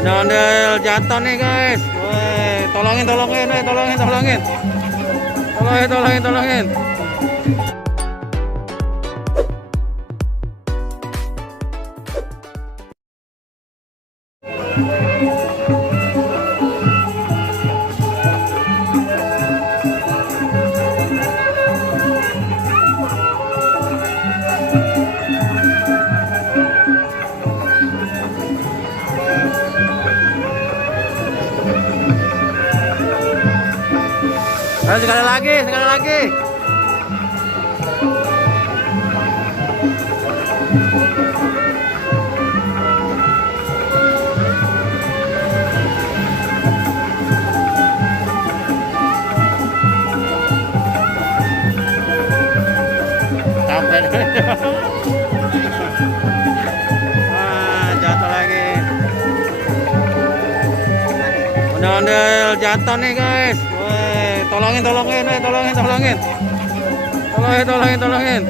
Ondel-ondel jatuh nih guys. Woi, tolongin, tolongin, tolongin, tolongin. Tolongin, tolongin, tolongin. Ayo sekali lagi, sekali lagi. Capek. Jatuh lagi. Ondel-ondel jatuh nih guys. Woi, tolongin, tolongin, tolongin, tolongin. Tolongin, tolongin, tolongin.